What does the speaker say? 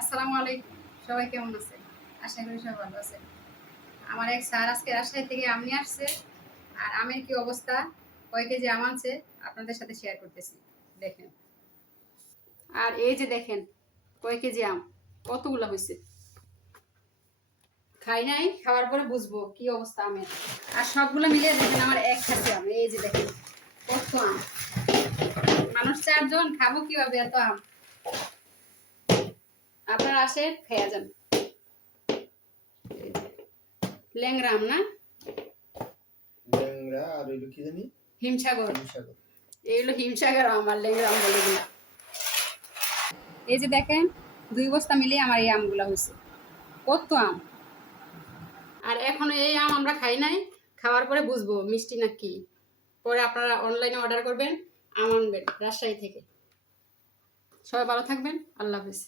আসসালামু আলাইকুম। সবাই কেমন আছেন? আশা করি সবাই ভালো আছেন। আমার এক স্যার আজকে রাজশাহী থেকে আম নিয়ে আসছে। আর আমের কি অবস্থা, কয় কেজি আম আনছে আপনাদের সাথে শেয়ার করতেছি। দেখেন। আর এই যে দেখেন কয় কেজি আম, কতগুলো হয়েছে। খাই নাই, খাওয়ার পরে বুঝবো কি অবস্থা আমের। আর সবগুলো মিলিয়ে দেখেন আমার এক খাসি আম। এই যে দেখেন কত আম, মানুষ 4 জন, খাবো কিভাবে এত আম। আপনারা আসেন, খেয়ে যান। ল্যাংড়া আম না, ল্যাংড়া আর ওইটা কি জানি, হিমসাগর। হিমসাগর। এই হলো হিমসাগর আম আর ল্যাংড়া আম বলে দিই। এই যে দেখেন 2 বস্তা মিলিয়ে আমার এই আমগুলা হয়েছে। কত আম। আর এখনো এই আম আমরা খাই নাই, খাওয়ার পরে বুঝবো মিষ্টি না কি। পরে আপনারা অনলাইনে অর্ডার করবেন, আম আনবেন রাজশাহী থেকে। সবাই ভালো থাকবেন, আল্লাহ হাফেজ।